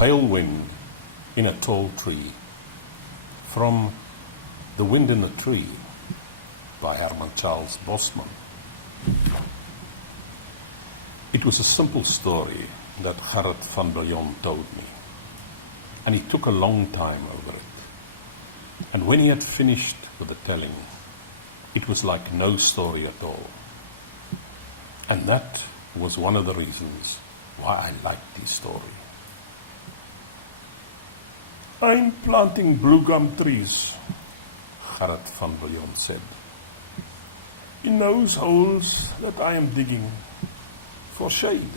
pale wind in a tall tree. From The Wind in the Tree by Herman Bosman. It was a simple story that Gerrit van Biljon told me, and he took a long time over it. And when he had finished with the telling, it was like no story at all. And that was one of the reasons why I liked his story. I'm planting blue gum trees, Gerrit van Biljon said, in those holes that I am digging for shade.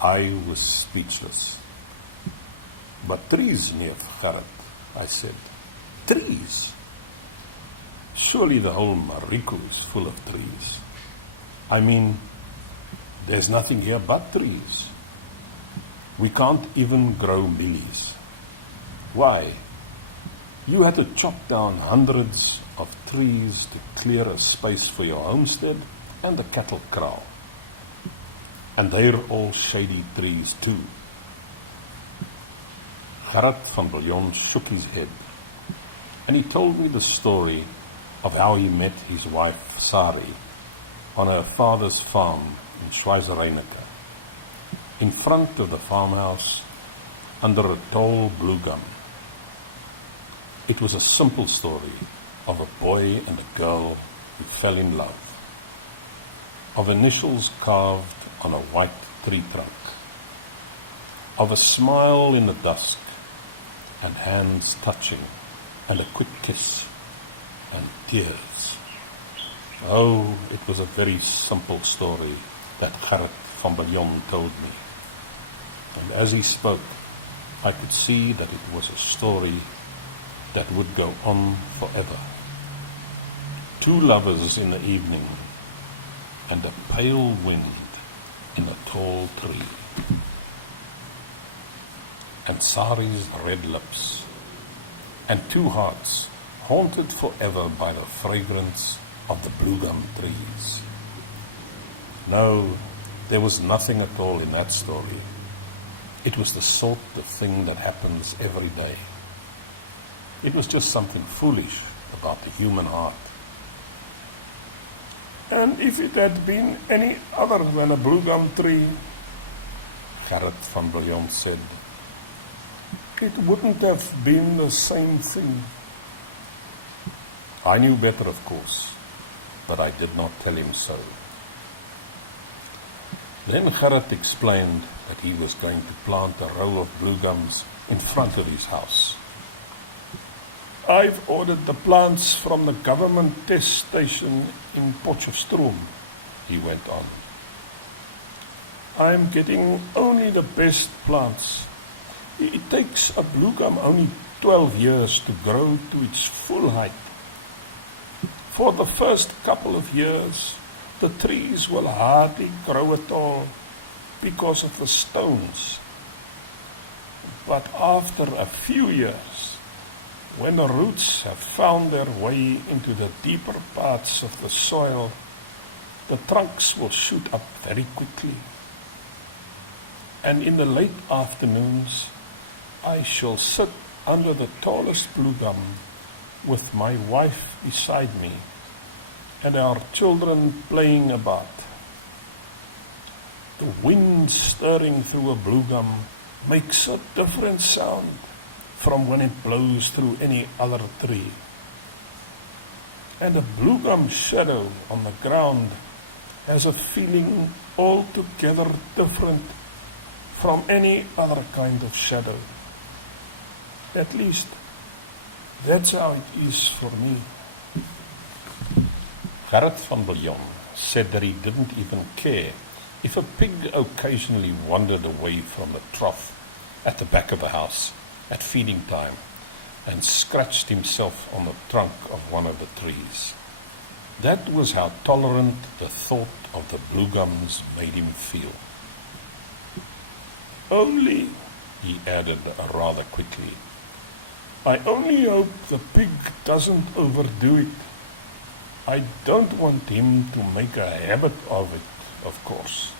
I was speechless. But trees, neef Gerrit, I said. Trees? Surely the whole Mariko is full of trees. I mean, there's nothing here but trees. We can't even grow millies. Why? You had to chop down hundreds of trees to clear a space for your homestead and the cattle kraal. And they're all shady trees too. Gerrit van Biljon shook his head, and he told me the story of how he met his wife Sari on her father's farm in Schweizereineke, in front of the farmhouse under a tall blue gum. It was a simple story of a boy and a girl who fell in love, of initials carved on a white tree trunk, of a smile in the dusk, and hands touching, and a quick kiss, and tears. Oh, it was a very simple story that Gerrit van Biljon told me. And as he spoke, I could see that it was a story that would go on forever. Two lovers in the evening, and a pale wind in a tall tree. And Sari's red lips, and two hearts haunted forever by the fragrance of the blue gum trees. No, there was nothing at all in that story. It was the sort of thing that happens every day. It was just something foolish about the human heart. And if it had been any other than a blue gum tree, Gerrit van Biljon said, it wouldn't have been the same thing. I knew better, of course, but I did not tell him so. Then Gerrit explained that he was going to plant a row of blue gums in front of his house. I've ordered the plants from the government test station in Potchefstroom, he went on. I'm getting only the best plants. It takes a blue gum only 12 years to grow to its full height. For the first couple of years, the trees will hardly grow at all because of the stones. But after a few years, when the roots have found their way into the deeper parts of the soil, the trunks will shoot up very quickly. And in the late afternoons, I shall sit under the tallest blue gum with my wife beside me and our children playing about. The wind stirring through a blue gum makes a different sound from when it blows through any other tree. And a blue gum shadow on the ground has a feeling altogether different from any other kind of shadow. At least, that's how it is for me. Gerrit van Biljon said that he didn't even care if a pig occasionally wandered away from the trough at the back of the house at feeding time and scratched himself on the trunk of one of the trees. That was how tolerant the thought of the blue gums made him feel. Only, he added rather quickly, I only hope the pig doesn't overdo it. I don't want him to make a habit of it, of course.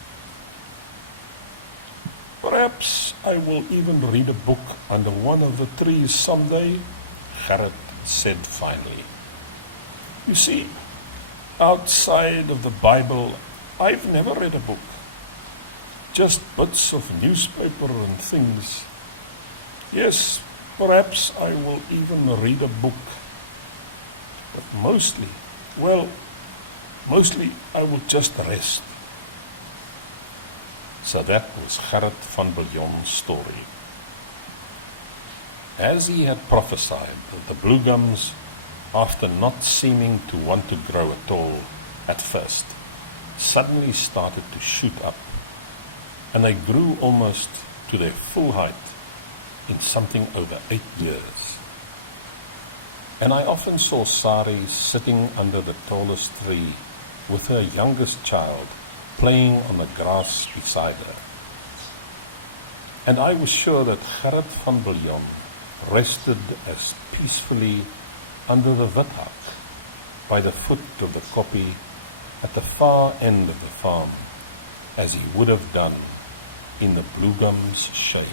Perhaps I will even read a book under one of the trees someday, Gerrit said finally. You see, outside of the Bible, I've never read a book. Just bits of newspaper and things. Yes, perhaps I will even read a book. But mostly I will just rest. So that was Gerrit van Billion's story. As he had prophesied, the bluegums, after not seeming to want to grow at all at first, suddenly started to shoot up, and they grew almost to their full height in something over 8 years. And I often saw Sari sitting under the tallest tree with her youngest child playing on the grass beside her. And I was sure that Gerrit van Biljon rested as peacefully under the withak by the foot of the koppie at the far end of the farm as he would have done in the bluegum's shade.